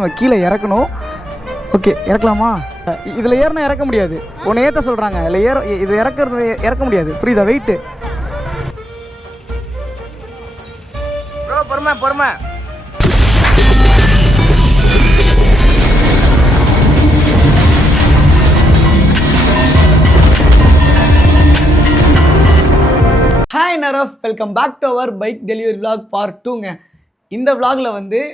நம்ம கீழே இறக்கணும். ஓகே, இறக்கலாமா? இதில் ஏறினா இறக்க முடியாது. உன்னை ஏற்ற சொல்கிறாங்க, இல்லை இதில் இறக்க முடியாது. புரியுதா? வெயிட்டு ப்ரோ, பொறுமை பொறுமை. ஹாய் நரஃப், welcome back to our bike delivery vlog part 2ங்க. இந்த விலாகில்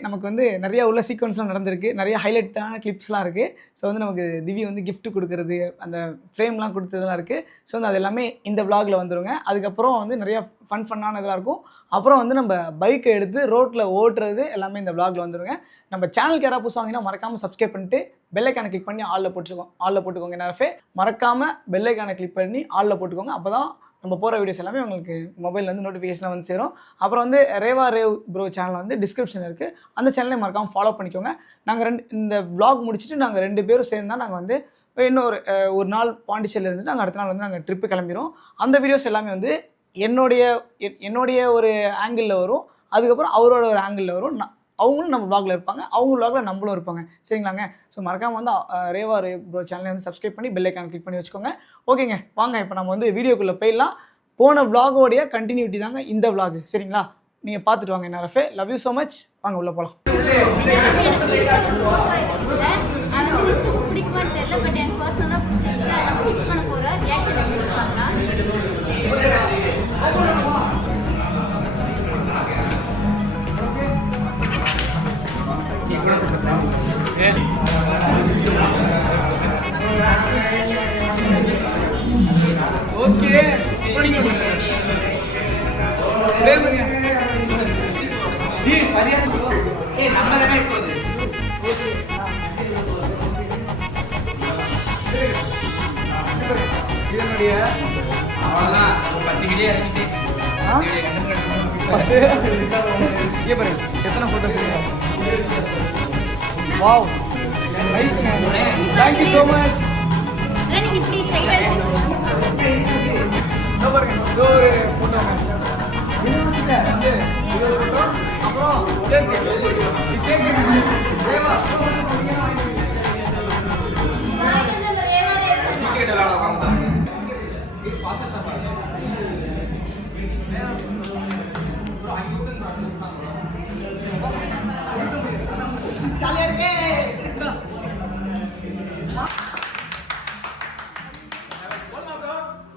நமக்கு நிறையா உள்ள சீக்வன்ஸ்லாம் நடந்திருக்கு, நிறைய ஹைலைட்டான கிளிப்ஸ்லாம் இருக்குது. ஸோ நமக்கு திவி கிஃப்ட் கொடுக்குறது, அந்த ஃப்ரேம்லாம் கொடுத்ததெல்லாம் இருக்குது. ஸோ அது எல்லாமே இந்த விலாகில் வந்துருங்க. அதுக்கப்புறம் நிறையா ஃபன்னான இதெல்லாம் இருக்கும். அப்புறம் நம்ம பைக்கை எடுத்து ரோட்டில் ஓட்டுறது எல்லாமே இந்த விலாகில் வந்துருங்க. நம்ம சேனலுக்கு யாராவது புதுசாக வந்தீங்கன்னா மறக்காமல் சப்ஸ்கிரைப் பண்ணிட்டு பெல்லைக்கானை கிளிக் பண்ணி ஆளில் போட்டுக்கோங்க. நரஃபே மறக்காமல் பெல்லைக்கானை கிளிக் பண்ணி ஆளில் போட்டுக்கோங்க. அப்போ தான் நம்ம போகிற வீடியோஸ் எல்லாமே உங்களுக்கு மொபைலில் நோட்டிஃபிகேஷனாக சேரும். அப்புறம் ரேவா ரேவ் ப்ரோ சேனல் டிஸ்கிரிப்ஷன் இருக்குது, அந்த சேனலையும் மறக்காமல் ஃபாலோ பண்ணிக்கோங்க. நாங்கள் இந்த விலாக் முடிச்சுட்டு நாங்கள் 2 பேரும் சேர்ந்து தான் நாங்கள் இன்னொரு ஒரு நாள் பாண்டிச்சேரியில் இருந்துட்டு நாங்கள் அடுத்த நாள் நாங்கள் ட்ரிப்பு கிளம்பிடுவோம். அந்த வீடியோஸ் எல்லாமே என்னுடைய ஒரு ஆங்கிளில் வரும், அதுக்கப்புறம் அவரோட ஒரு ஆங்கிளில் வரும். அவங்களும் நம்ம விலாகில் இருப்பாங்க, அவங்க விலாகில் நம்மளும் இருப்பாங்க. சரிங்களாங்க? ஸோ மறக்காமல் ரேவா ரே ப்ரோ சேனலை சப்ஸ்கிரைப் பண்ணி பெல் ஐக்கான் கிளிக் பண்ணி வச்சுக்கோங்க. ஓகேங்க, வாங்க இப்போ நம்ம வீடியோக்குள்ளே போயிடலாம். போன விலாகோடைய கண்டினியூட்டி தாங்க இந்த விலாக். சரிங்களா? நீங்கள் பார்த்துட்டு வாங்க. நரஃபே, லவ் யூ ஸோ மச். வாங்க உள்ளே போகலாம். ஓகே, எத்தனை photos? Wow, nice man, thank you so much.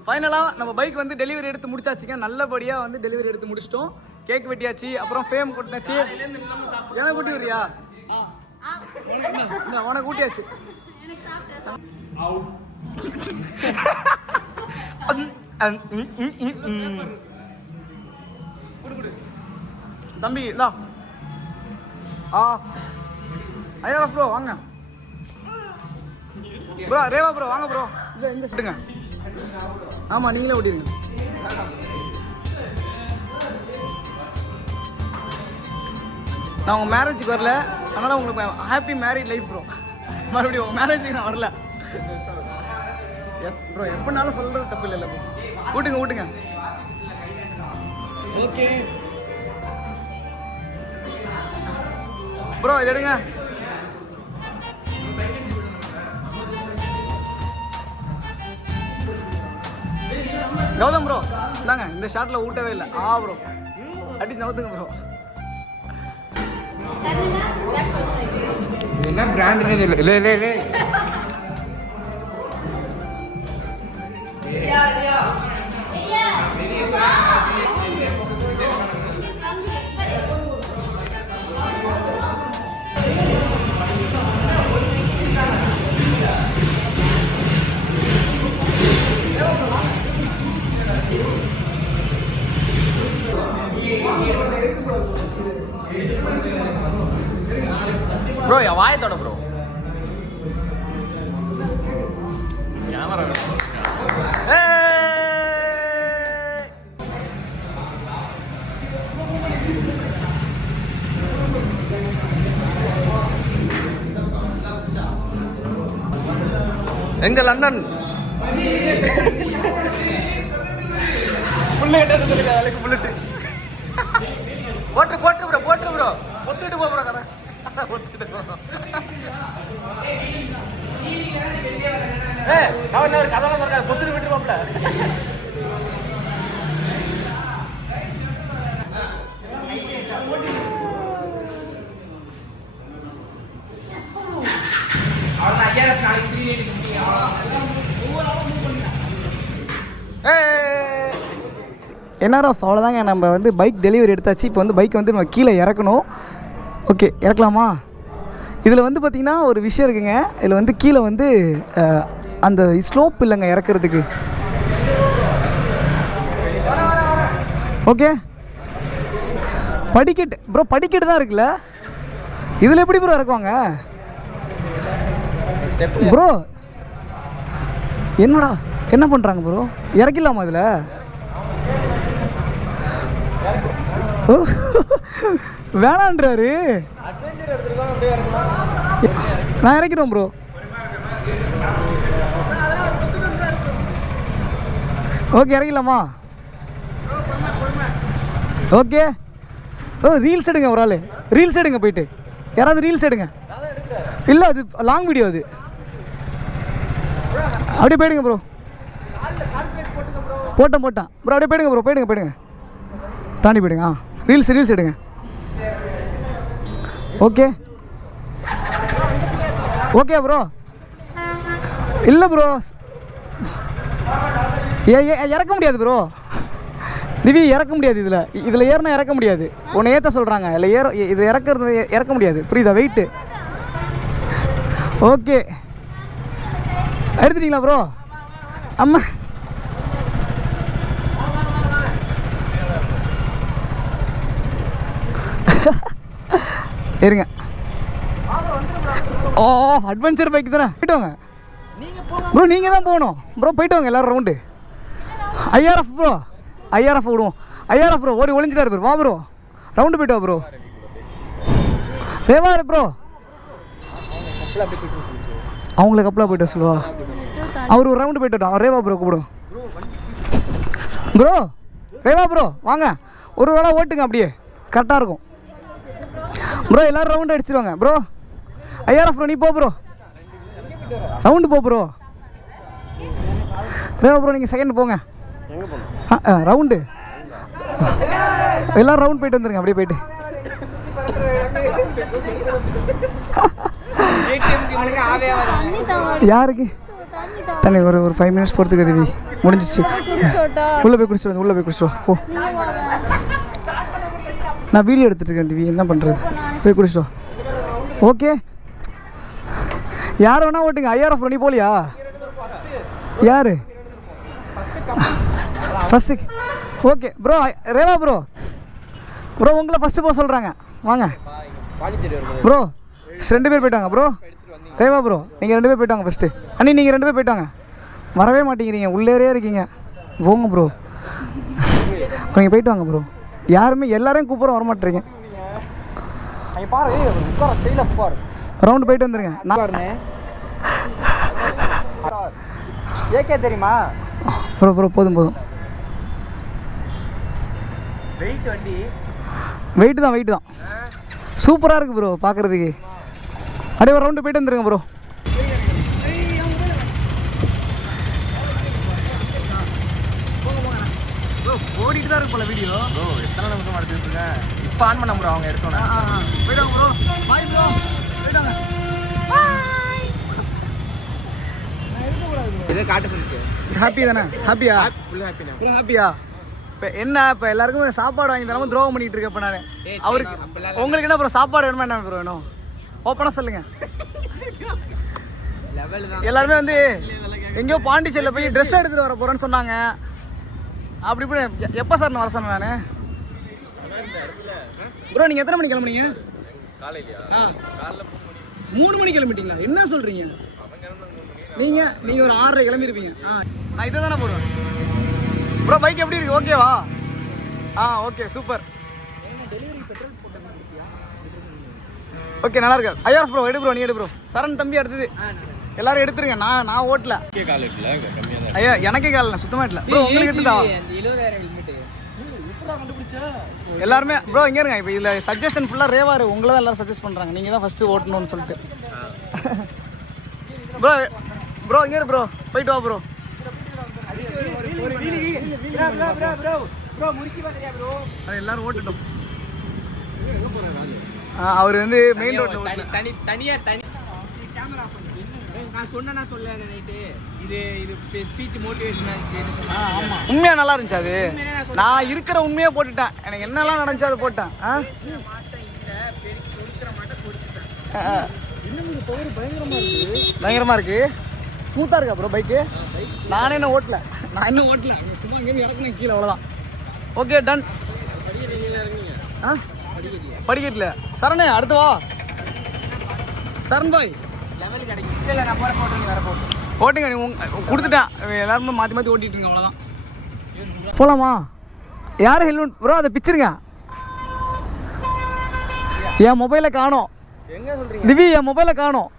ஃபைனலாக நம்ம பைக் டெலிவரி எடுத்து முடிச்சாச்சுங்க. நல்லபடியாக டெலிவரி எடுத்து முடிச்சிட்டோம். கேக் வெட்டியாச்சு, அப்புறம் ஃபேம் கொட்டினாச்சு. என்ன கூட்டி வரியா? அவனை கூட்டியாச்சு. தம்பி இந்தா. ஐயா ப்ரோ வாங்க. ப்ரோ ரேவா ப்ரோ வாங்க ப்ரோ. இந்த சுட்டுங்க. ஆமாம், நீங்களே ஓட்டிடுங்க. நான் உங்கள் மேரேஜுக்கு வரல, அதனால் உங்களுக்கு ஹாப்பி மேரிட் லைஃப் ப்ரோ. மறுபடியும் உங்கள் மேரேஜுக்கு நான் வரல ப்ரோ. எப்படினாலும் சொல்கிறது தப்பு இல்லை ப்ரோ. ஊட்டுங்க. ஓகே ப்ரோ, இது எடுங்க. கௌதம் ப்ரோ இந்தாங்க, இந்த ஷாட்டில் ஊட்டவே இல்லை. ப்ரோ அடிச்சு நவுத்துங்க ப்ரோ. என்ன பிராண்ட்? இல்லை ப்ரோ என் வாயத்தோட ப்ரோ கேமரா. எங்க லண்டன் புல்லட் எடுத்துருக்க அதுக்கு புல்லட் போட்டு ப்ரோ பொத்துட்டு போ ப்ரோ கதை. அவர் கதெல்லாம் சொல்றாரு பொத்துட்டு விட்டுருவாப்ல. என்ஆர்எஃப் அவ்வளோதாங்க. நம்ம வந்து பைக் டெலிவரி எடுத்தாச்சு. இப்போ வந்து பைக்கை வந்து நம்ம கீழே இறக்கணும். ஓகே, இறக்கலாமா? இதில் வந்து பார்த்திங்கன்னா ஒரு விஷயம் இருக்குங்க. இதில் வந்து கீழே வந்து அந்த ஸ்லோப் இல்லைங்க இறக்குறதுக்கு. ஓகே, படிக்கட்டு ப்ரோ, படிக்கட்டு தான் இருக்குல்ல. இதில் எப்படி ப்ரோ இறக்குவாங்க ப்ரோ? என்னடா என்ன பண்ணுறாங்க ப்ரோ? இறக்கிடலாமா இதில்? வேணான்றாரு. நான் இறக்கிறோம் ப்ரோ. ஓகே, இறக்கலாமா? ஓகே. ஓ, ரீல்ஸ் எடுங்க ஒரு ஆள். ரீல்ஸ் எடுங்க போயிட்டு. யாராவது ரீல்ஸ் எடுங்க. இல்லை, அது லாங் வீடியோ. அது அப்படியே போயிடுங்க ப்ரோ. போட்டேன் ப்ரோ. அப்படியே போயிடுங்க ப்ரோ. போயிடுங்க தாண்டி போயிடுங்க. ரீல்ஸ் எடுங்க. Okay bro. இல்லை ப்ரோ, இறக்க முடியாது ப்ரோ. திவி இறக்க முடியாது. இதில் ஏறினா இறக்க முடியாது. உன்னை ஏற்ற சொல்கிறாங்க. இல்லை இதில் இறக்க முடியாது. புரியுதா? வெயிட்டு. ஓகே, எடுத்துட்டீங்களா ப்ரோ? அம்மா இருங்க. ஓ, அட்வென்ச்சர் பைக் தானே. போயிட்டு வாங்க ப்ரோ. நீங்கள் தான் போகணும் ப்ரோ. போயிட்டு வாங்க எல்லோரும் ரவுண்டு. IRF bro. ஐஆர்எஃப் விடுவோம். ஐஆர்எஃப் ப்ரோ ஓடி ஒளிஞ்சிட்டாரு ப்ரோ. வா ப்ரோ, ரவுண்டு போயிட்டு வா ப்ரோ. ரேவா ப்ரோ, அவங்களுக்கு கப்பலாக போய்ட்டு சொல்லுவா. அவர் ஒரு ரவுண்டு போய்ட்டு ரேவா ப்ரோ கூப்பிடும் ப்ரோ. ரேவா ப்ரோ வாங்க, ஒரு வேளை ஓட்டுங்க, அப்படியே கரெக்டாக இருக்கும் ப்ரோ. எல்லோரும் ரவுண்டு அடிச்சிருவாங்க ப்ரோ. ஐஆர்எஃப் ப்ரோ, நீ போ ப்ரோ, ரவுண்டு போ ப்ரோ. ரேவா ப்ரோ நீங்கள் செகண்ட் போங்க. ரவுண்டு எல்லோரும் ரவுண்ட் போயிட்டு வந்துருங்க. அப்படியே போயிட்டு யாருக்கு தண்ணி ஒரு 5 மினிட்ஸ் போகிறதுக்கு தேவி முடிஞ்சிச்சு. உள்ளே போய் குடிச்சிட்டு போ. நான் வீடியோ எடுத்துகிட்டு இருக்கேன் திவி, என்ன பண்ணுறது? போய் குடிச்சிட்டோ. ஓகே, யார் வேணா ஓட்டுங்க. ஐஆர்எஃப் நீ போலியா? யார் first? Okay bro. Reva bro உங்களை ஃபஸ்ட்டு போக சொல்கிறாங்க. வாங்க ப்ரோ. 2 பேர் போயிட்டாங்க ப்ரோ. ரேவா ப்ரோ நீங்கள் 2 பேர் போயிட்டாங்க ஃபஸ்ட்டு. அண்ணி நீங்கள் 2 பேர் போயிட்டாங்க. வரவே மாட்டேங்கிறீங்க, உள்ளேரே இருக்கீங்க. போங்க ப்ரோ, நீங்கள் போயிட்டு வாங்க ப்ரோ. எல்லாரையும் கூப்பிட்ற வரமாட்டேறீங்க. ரவுண்டு போயிட்டு வந்துருங்க. ஏகே தெரியுமா ப்ரோ? போதும். வெயிட்டு தான். சூப்பராக இருக்குது ப்ரோ பார்க்குறதுக்கு. அப்படியே ஒரு ரவுண்டு போயிட்டு வந்துருங்க ப்ரோ. ஓடிட்டு தான் இருக்கு போல வீடியோ. ப்ரோ எத்தனை நிமிஷம் எடுத்துட்டு இருக்கேன். இப்போ ஆன் பண்ண ப்ரோ. அவங்க எடுத்தோன்னே போயிட்டாங்க ப்ரோ. பாய் ப்ரோ, போயிட்டாங்க. இதே காட்ட சொல்லிச்சு. ஹாப்பி தானே? ஹாப்பியா? ஃபுல் ஹாப்பினா ப்ரோ. ஹாப்பியா? இப்போ என்ன, இப்போ எல்லாருக்கும் சாப்பாடு வாங்கி தராமல் துரோகம் பண்ணிகிட்டு இருக்கேன். இப்போ நான் அவருக்கு உங்களுக்கு என்ன ப்ரோ சாப்பாடு வேணுமா? என்ன ப்ரோ வேணும்? ஓப்பனாக சொல்லுங்கள். எல்லாருமே வந்து எங்கேயோ பாண்டிச்சேரியில் போய் ட்ரெஸ் எடுத்துகிட்டு வர போகிறேன்னு சொன்னாங்க. அப்படி இப்படி எப்போ சார் நான் வர சொன்னேன் நான் ப்ரோ? நீங்கள் எத்தனை மணிக்கு கிளம்புனீங்க? காலையிலையா? 3 மணிக்கு கிளம்பிட்டீங்களா? என்ன சொல்கிறீங்க? நீங்கள் ஒரு 6:30 கிளம்பியிருப்பீங்க. நான் இதை தானே போடுவேன் ப்ரோ. பைக் எப்படி இருக்குது? ஓகேவா? Okay super. ஓகே நல்லா இருக்கு. ஐஆர்எஃப் ப்ரோ எடு ப்ரோ. நீ எடு ப்ரோ. சரண் தம்பி அடுத்தது எல்லாரும் எடுத்துருங்க. நான் ஓட்டல. ஐயா எனக்கே கால சுத்தமாக இல்லை ப்ரோ. உங்களுக்கு எடுத்துட்டா? எல்லாருமே ப்ரோ இங்கே இருங்க. இப்போ இதில் சஜஷன் ஃபுல்லாக ரேவாரு உங்களை தான் எல்லாரும் சஜஸ்ட் பண்ணுறாங்க. நீங்கள் தான் ஃபஸ்ட்டு ஓட்டணும்னு சொல்லிட்டு. ப்ரோ ப்ரோ இங்கே ப்ரோ போயிட்டு வா ப்ரோ. எல்லாரும் ஓட்டுட்டோம். அவர் வந்து மெயின் ரோட்டில் தனி கேமரா நான் சொன்னா சொல்ல நைட்டு இது ஸ்பீச் மோட்டிவேஷன் உண்மையா நல்லா இருந்துச்சு அது. நான் இருக்கிற உண்மையை போட்டுட்டேன். எனக்கு என்னெல்லாம் நடந்துச்சு அதை போட்டேன். பயங்கரமா இருக்கு. ஸ்மூத்தா இருக்கா ப்ரோ பைக்கு? நானே என்ன ஓட்டல. சும்மா அங்கேருந்து இறக்குனேன் கீழே, அவ்வளோதான். Okay done. படிக்கட்டில் சரணே அடுத்து வா. சரண் பாய் லெவல் கிடைக்கும். இல்லை நான் போகிற போட்டு வேறு போட்டு ஓட்டுங்க. நீ கொடுத்துட்டேன். எல்லாருமே மாற்றி ஓட்டிட்டுருங்க, அவ்வளோதான். போகலாமா? யார் ஹெல்மெட் ப்ரோ? அதை பிச்சிருங்க. என் மொபைலை காணோம். எங்கே சொல்கிறீங்க? திவி என் மொபைலை காணோம்.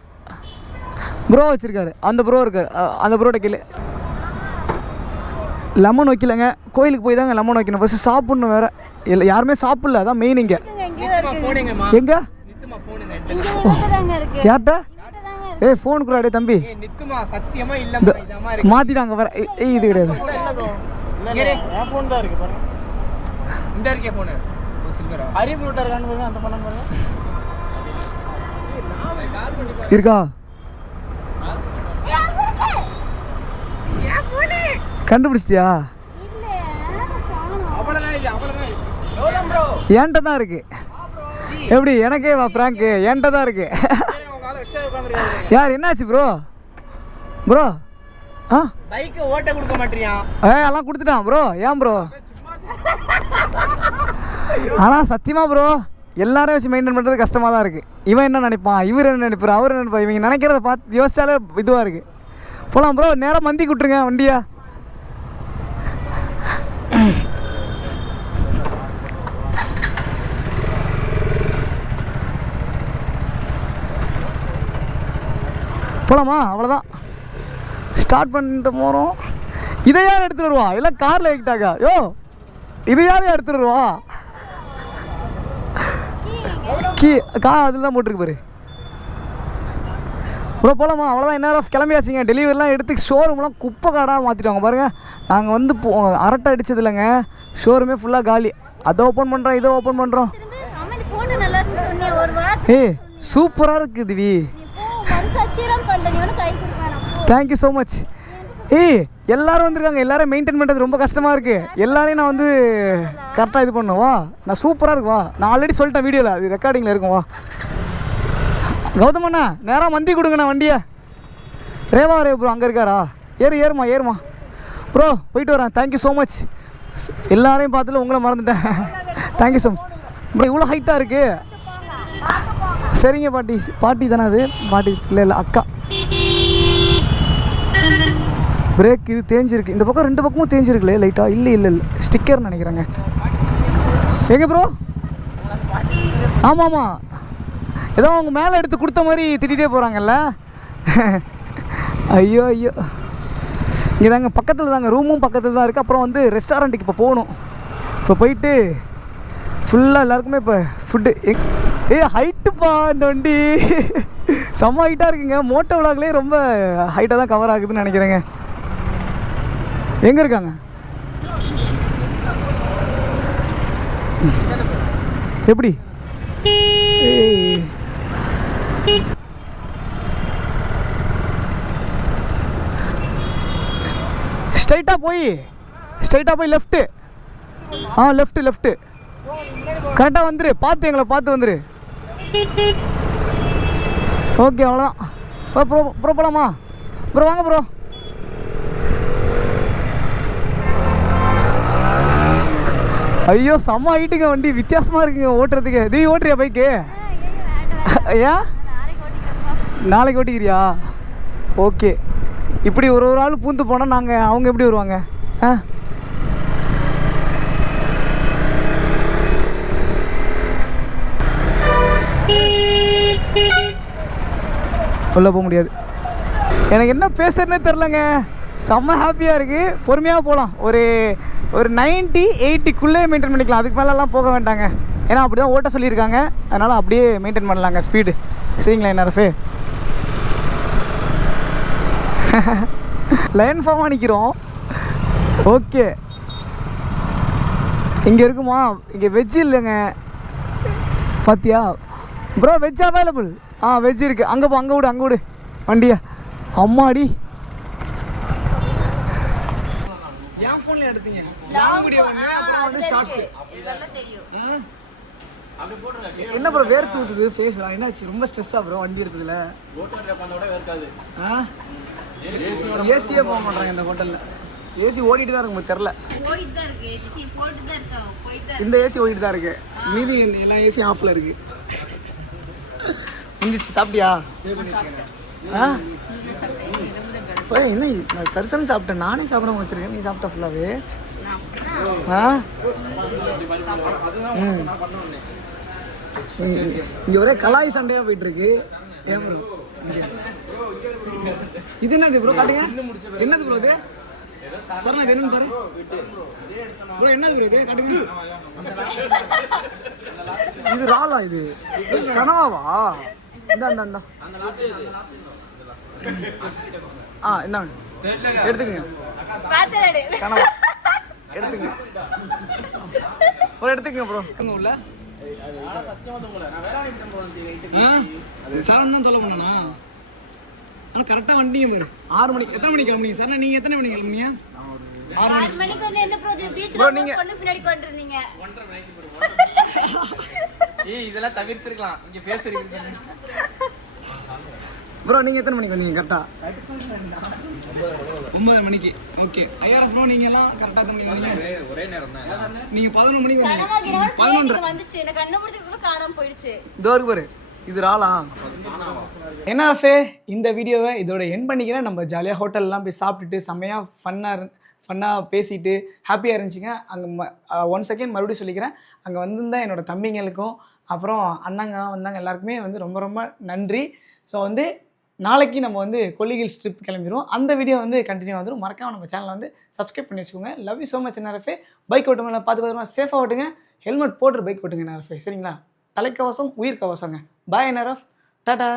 ப்ரோ வச்சுருக்காரு. அந்த ப்ரோ இருக்கார். அந்த ப்ரோட கீழே லெமன் வைக்கலங்க. கோயிலுக்கு போய் தாங்க லெமன் வைக்கணும். ஃபஸ்ட்டு சாப்பிட்ணும் வேறு. இல்லை யாருமே சாப்பிடல. அதான் மெயின். இங்கே எங்கே யார்கிட்ட? ஃபோன் கூட அடே தம்பி சத்தியமா இல்ல மாத்திட்டாங்க வேற. இது கிடையாது. இந்த இருக்கே போன் சில்வரா ஹரிப் ரூட்டர் இருக்கான்னு பாருங்க. அந்த பண்ண பாருங்க இருக்கா? கண்டுபிடிச்சிட்டியா? என்கிட்ட தான் இருக்கு. எப்படி எனக்கே வா பிராங்க் என்கிட்ட தான் இருக்கு. யார் என்னாச்சு ப்ரோ? ப்ரோ பைக் ஓட்ட கொடுக்க மாட்டியா? எல்லாம் கொடுத்துட்டான் ப்ரோ. ஏன் ப்ரோ? ஆனால் சத்தியமா ப்ரோ எல்லாரும் வச்சு மெயின்டைன் பண்ணுறது கஷ்டமாக தான் இருக்குது. இவன் என்ன நினைப்பான், இவர் என்ன நினைப்பார், அவர் என்ன நினைப்பார், இவங்க நினைக்கிறத பார்த்து யோசிச்சாலே இதுவாக இருக்குது. போகலாம் ப்ரோ. நேராக மந்தி விட்டுருங்க வண்டியா. போகலாமா? அவ்வளோதான். ஸ்டார்ட் பண்ணிட்டு போகிறோம். இதை யார் எடுத்துகிட்டு வருவா? எல்லாம் காரில் ஏறிட்டாங்க. யோ இது யார் எடுத்துகிட்டு வருவா? அதில் தான் போட்டிருக்கு பாரு ப்ரோ. போகலாமா? அவ்வளோதான். என்ன கிளம்பியாச்சுங்க. டெலிவரிலாம் எடுத்து ஷோரூம்லாம் குப்பை காடாக மாற்றிடுவாங்க பாருங்கள். நாங்கள் வந்து அரட்டை அடித்தது இல்லைங்க. ஷோரூமே ஃபுல்லாக காலி. அதை ஓப்பன் பண்ணுறோம், இதை ஓப்பன் பண்ணுறோம். சூப்பராக இருக்குது திவி. Thank you so much. எல்லாரும் வந்திருக்காங்க. எல்லாரும் மெயின்டைன் பண்ணுறது ரொம்ப கஷ்டமாக இருக்குது. எல்லாரையும் நான் வந்து கரெக்டாக இது பண்ணுவா. நான் சூப்பராக இருக்குவா. நான் ஆல்ரெடி சொல்லிட்டேன் வீடியோவில், அது ரெக்கார்டிங்கில் இருக்கும். வா கௌதம் அண்ணா, நேராக மந்தி கொடுங்கண்ணா வண்டியை. ரேவா ப்ரோ அங்கே இருக்காரா? ஏறுமா ப்ரோ. போயிட்டு வரேன். Thank you so much. எல்லாரையும் பார்த்துல உங்களை மறந்துட்டேன். Thank you so much bro. இவ்வளோ ஹைட்டாக இருக்குது. சரிங்க பாட்டி தானே அது? பாட்டி இல்லை அக்கா. பிரேக் இது தேஞ்சிருக்கு. இந்த பக்கம் 2 பக்கமும் தேஞ்சிருக்குல்ல லைட்டாக. இல்லை ஸ்டிக்கர்னு நினைக்கிறேங்க. எங்கே ப்ரோ? ஆமாம் ஏதோ அவங்க மேலே எடுத்து கொடுத்த மாதிரி திட்டிகிட்டே போகிறாங்கல்ல. ஐயோ இங்கே தாங்க பக்கத்தில் தாங்க. ரூமும் பக்கத்தில் தான் இருக்குது. அப்புறம் வந்து ரெஸ்டாரண்ட்டுக்கு இப்போ போகணும். இப்போ போயிட்டு ஃபுல்லாக எல்லாருக்குமே இப்போ ஃபுட்டு. ஹைட்டுப்பா இந்த வண்டி. செம்ம ஹைட்டாக இருக்குங்க. மோட்டோ விலாக்லேயே ரொம்ப ஹைட்டாக தான் கவர் ஆகுதுன்னு நினைக்கிறேங்க. எங்கே இருக்காங்க? எப்படி? ஸ்ட்ரைட்டாக போய் லெஃப்ட்டு. லெஃப்ட்டு கரெக்டாக வந்துரு. பார்த்து வந்துரு. ஓகே அவ்வளோதான். ப்ரோ போகலாமா ப்ரோ? வாங்க ப்ரோ. ஐயோ செம்ம ஹைட்டுங்க வண்டி. வித்தியாசமாக இருக்குங்க ஓட்டுறதுக்கு. நீ ஓட்டுறியா பைக்கு? ஏன் நாளைக்கு ஓட்டிக்கிறியா? ஓகே. இப்படி ஒரு ஆள் பூந்து போனால் அவங்க எப்படி வருவாங்க? உள்ளே போக முடியாது. எனக்கு என்ன பேசுறதுனே தெரிலங்க. செம்ம ஹாப்பியாக இருக்குது. பொறுமையாக போகலாம். ஒரு ஒரு 90-80க்குள்ளே மெயின்டைன் பண்ணிக்கலாம், அதுக்கு மேலெலாம் போக வேண்டாங்க. ஏன்னா அப்படி தான் ஓட்ட சொல்லியிருக்காங்க, அதனால் அப்படியே மெயின்டைன் பண்ணலாங்க ஸ்பீடு. சரிங்களா NRF? லைன் ஃபார்மாக நிற்கிறோம். ஓகே, இங்கே இருக்குமா? இங்கே வெஜ் இல்லைங்க, பார்த்தியா ப்ரோ? Veg available. வெஜ் இருக்குது. அங்கே போ, அங்கே விடு வண்டியா. அம்மாடி, என் ஃபோனில் எடுத்தீங்க அப்புறம் வந்து ஷார்ட்ஸு. என்ன ப்ரோ வேர்த்து ஊற்றுது ஃபேஸ்லாம், என்னாச்சு? ரொம்ப ஸ்ட்ரெஸ்ஸாக ப்ரோ வண்டி எடுத்ததுல? ஏசியே போக மாட்டாங்க இந்த ஹோட்டலில். ஏசி ஓடிட்டு தான் இருக்கு, தெரில. இந்த ஏசி ஓடிட்டு தான் இருக்கு, மீதி எல்லா ஏசியும் ஆஃபில் இருக்கு. முடிஞ்சிச்சு. சாப்பிட்டியா? என்ன நான் சரிசன் சாப்பிட்டேன், நானே சாப்பிடாம வச்சிருக்கேன். நீ சாப்பிட்டா ஃபுல்லாகவே? இங்கே ஒரே கலாய் சண்டையாக போயிட்டு இருக்கு. ஏன் ப்ரோ இது என்னது ப்ரோ? காட்டுங்க, என்னது ப்ரோ இது? சரணா இது என்னன்னு பாரு ப்ரோ. என்னது ப்ரோ இது? காட்டுங்க. இது ராலா? இது கனவாவா? இந்தா இந்தாங்க, எடுத்துக்கங்க. கனவா எடுத்துக்கங்க ப்ரோ, எடுத்துக்கங்க ப்ரோ. எங்க உள்ள சரண் தான் சொல்ல பண்ணா. ஆனால் கரெக்டாக வண்டிங்க பாரு. 6 மணிக்கு. எத்தனை மணிக்கு கிளம்புனீங்க சார்? நீங்கள் எத்தனை மணிக்கு கிளம்புனீங்க? 6 மணிக்கு வந்து என்ன ப்ரோ நீங்க பின்னாடி கொண்டிருந்தீங்க? இதெல்லாம் தவிர்த்திருக்கலாம், இங்க பேச இருக்கு. ப்ரோ நீங்கள் எத்தனை மணிக்கு வந்தீங்க? கரெக்டாக 9 மணிக்கு. ஓகே ஐஆர்எஃப் ப்ரோ, நீங்கள் எல்லாம் கரெக்டாக எத்தனை மணிக்கு வந்தீங்க? ஒரே நேரம் தான். நீங்கள் 11 மணிக்கு வந்தீங்க. 11 வந்துச்சு, எனக்கு கண்ணு காணாம போயிடுச்சு. இதோ இருக்கு பாரு, இது ராலா. NRF இந்த வீடியோவை இதோட என் பண்ணிக்கிறேன். நம்ம ஜாலியாக ஹோட்டல்லாம் போய் சாப்பிட்டுட்டு செம்மையாக ஃபன்னாக பேசிட்டு ஹாப்பியாக இருந்துச்சுங்க. அங்கே 1 செகண்ட் மறுபடியும் சொல்லிக்கிறேன், அங்கே வந்திருந்தால் என்னோடய தம்பிங்களுக்கும் அப்புறம் அண்ணங்கலாம் வந்தாங்க, எல்லாருக்குமே வந்து ரொம்ப ரொம்ப நன்றி. ஸோ வந்து நாளைக்கு நம்ம வந்து கொல்லிகில்ஸ் ட்ரிப் கிளம்பிடுவோம். அந்த வீடியோ வந்து கண்டினியூ வந்துடும். மறக்காம நம்ம சேனலை வந்து சப்ஸ்கிரைப் பண்ணி வச்சுக்கோங்க. Love you so much NRF. Bike ஓட்டுமே பார்த்து சேஃபாக ஓட்டுங்க, ஹெல்மெட் போட்டு பைக் ஓட்டுங்க NRF. சரிங்களா? தலைக்கவசம் உயிர் கவசங்க. பாய் NRF, டாடா.